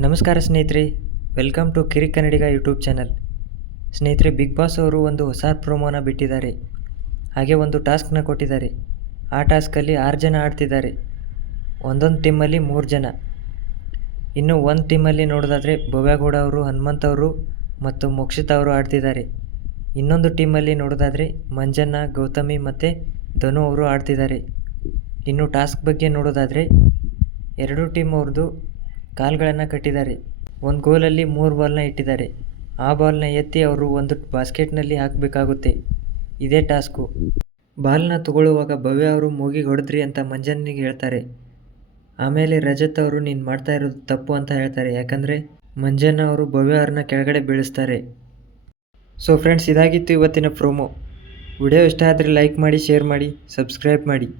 ನಮಸ್ಕಾರ ಸ್ನೇಹಿತರೆ, welcome to Kirik Kannadiga YouTube channel. ಸ್ನೇಹಿತರೆ, ಬಿಗ್ ಬಾಸ್ ಅವರು ಒಂದು ಹೊಸ ಪ್ರೋಮೋನ ಬಿಟ್ಟಿದ್ದಾರೆ. ಹಾಗೆ ಒಂದು ಟಾಸ್ಕ್ನ ಕೊಟ್ಟಿದ್ದಾರೆ. ಆ ಟಾಸ್ಕಲ್ಲಿ 6 ಜನ ಆಡ್ತಿದ್ದಾರೆ. ಒಂದೊಂದು ಟೀಮಲ್ಲಿ 3 ಜನ. ಇನ್ನು ಒಂದು ಟೀಮಲ್ಲಿ ನೋಡೋದಾದರೆ ಭವ್ಯಗೌಡ ಅವರು, ಹನುಮಂತ್ ಅವರು ಮತ್ತು ಮೋಕ್ಷಿತ್ ಅವರು ಆಡ್ತಿದ್ದಾರೆ. ಇನ್ನೊಂದು ಟೀಮಲ್ಲಿ ನೋಡೋದಾದರೆ ಮಂಜಣ್ಣ, ಗೌತಮಿ ಮತ್ತು ಧನು ಅವರು ಆಡ್ತಿದ್ದಾರೆ. ಇನ್ನು ಟಾಸ್ಕ್ ಬಗ್ಗೆ ನೋಡೋದಾದರೆ 2 ಟೀಮ್ ಅವ್ರದ್ದು ಕಾಲ್ಗಳನ್ನು ಕಟ್ಟಿದ್ದಾರೆ. ಒಂದು ಗೋಲಲ್ಲಿ 3 ಬಾಲ್ನ ಇಟ್ಟಿದ್ದಾರೆ. ಆ ಬಾಲ್ನ ಎತ್ತಿ ಅವರು ಒಂದು ಬಾಸ್ಕೆಟ್ನಲ್ಲಿ ಹಾಕಬೇಕಾಗುತ್ತೆ. ಇದೇ ಟಾಸ್ಕು. ಬಾಲ್ನ ತಗೊಳ್ಳುವಾಗ ಭವ್ಯ ಅವರು ಮೂಗಿಗೆ ಹೊಡೆದ್ರಿ ಅಂತ ಮಂಜಣ್ಣನಿಗೆ ಹೇಳ್ತಾರೆ. ಆಮೇಲೆ ರಜತ್ ಅವರು ನೀನು ಮಾಡ್ತಾ ಇರೋದು ತಪ್ಪು ಅಂತ ಹೇಳ್ತಾರೆ. ಯಾಕಂದರೆ ಮಂಜಣ್ಣ ಅವರು ಭವ್ಯ ಅವ್ರನ್ನ ಕೆಳಗಡೆ ಬೀಳಿಸ್ತಾರೆ. ಸೊ ಫ್ರೆಂಡ್ಸ್, ಇದಾಗಿತ್ತು ಇವತ್ತಿನ ಪ್ರೋಮೋ. ವಿಡಿಯೋ ಇಷ್ಟ ಆದರೆ ಲೈಕ್ ಮಾಡಿ, ಶೇರ್ ಮಾಡಿ, ಸಬ್ಸ್ಕ್ರೈಬ್ ಮಾಡಿ.